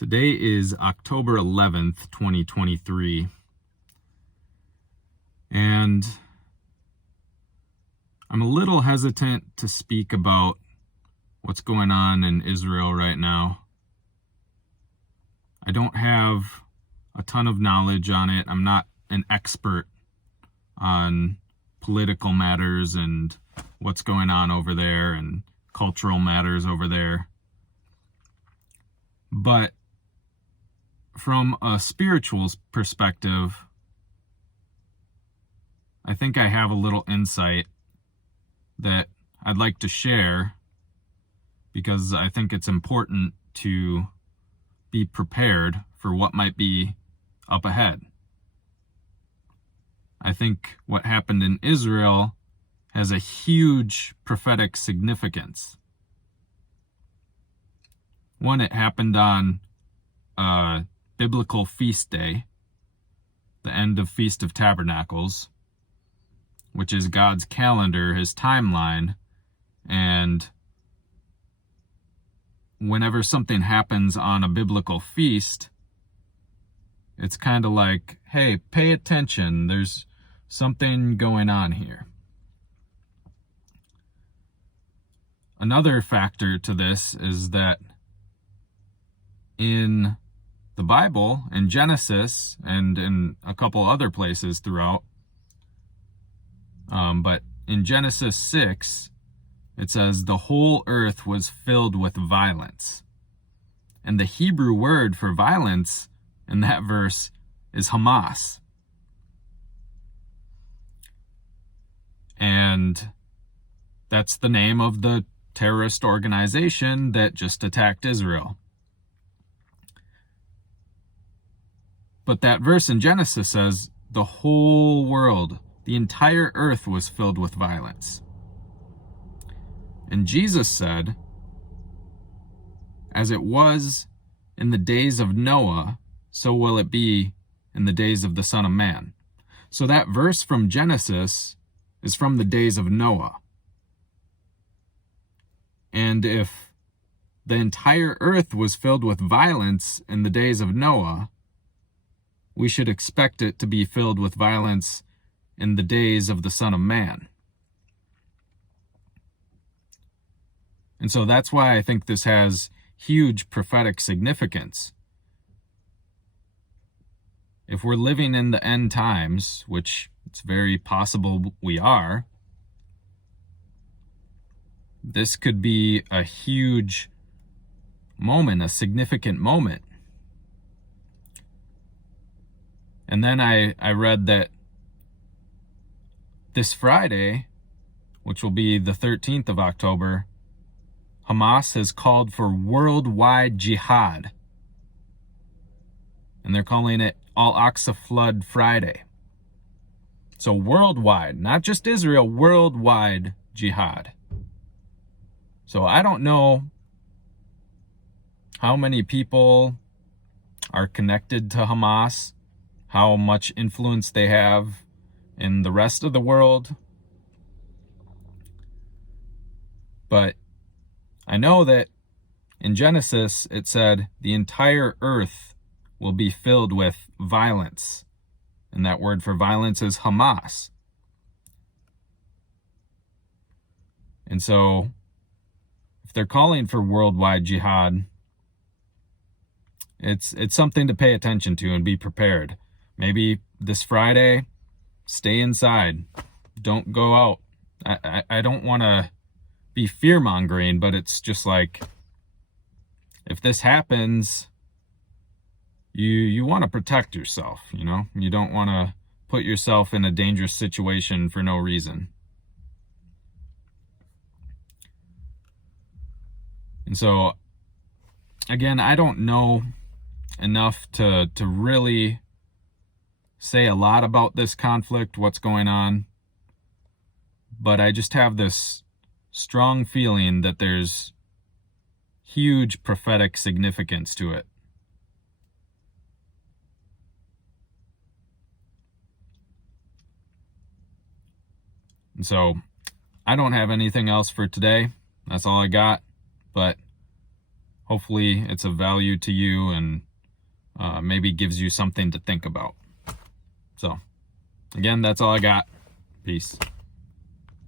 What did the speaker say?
Today is October 11th, 2023, and I'm a little hesitant to speak about what's going on in Israel right now. I don't have a ton of knowledge on it. I'm not an expert on political matters and what's going on over there and cultural matters over there. But from a spiritual perspective, I think I have a little insight that I'd like to share because I think it's important to be prepared for what might be up ahead. I think what happened in Israel has a huge prophetic significance. One, it happened on a biblical feast day, the end of Feast of Tabernacles, which is God's calendar, his timeline, and whenever something happens on a biblical feast, it's kind of like, hey, pay attention, there's something going on here. Another factor to this is that in the Bible, in Genesis, and in a couple other places throughout, but in Genesis 6, it says, the whole earth was filled with violence. And the Hebrew word for violence in that verse is Hamas. And that's the name of the terrorist organization that just attacked Israel. But that verse in Genesis says the whole world, the entire earth was filled with violence. And Jesus said, as it was in the days of Noah, so will it be in the days of the Son of Man. So that verse from Genesis is from the days of Noah. And if the entire earth was filled with violence in the days of Noah, we should expect it to be filled with violence in the days of the Son of Man. And so that's why I think this has huge prophetic significance. If we're living in the end times, which it's very possible we are, this could be a huge moment, a significant moment. And then I read that this Friday, which will be the 13th of October, Hamas has called for worldwide jihad. And they're calling it Al-Aqsa Flood Friday. So worldwide, not just Israel, worldwide jihad. So I don't know how many people are connected to Hamas, how much influence they have in the rest of the world. But I know that in Genesis it said the entire earth will be filled with violence. And that word for violence is Hamas. And so if they're calling for worldwide jihad, it's something to pay attention to and be prepared. Maybe this Friday, stay inside. Don't go out. I don't want to be fear-mongering, but it's just like, if this happens, you want to protect yourself, you know? You don't want to put yourself in a dangerous situation for no reason. And so, again, I don't know enough to really say a lot about this conflict, what's going on, but I just have this strong feeling that there's huge prophetic significance to it. And so I don't have anything else for today. That's all I got, but hopefully it's of value to you and maybe gives you something to think about. So again, that's all I got. Peace.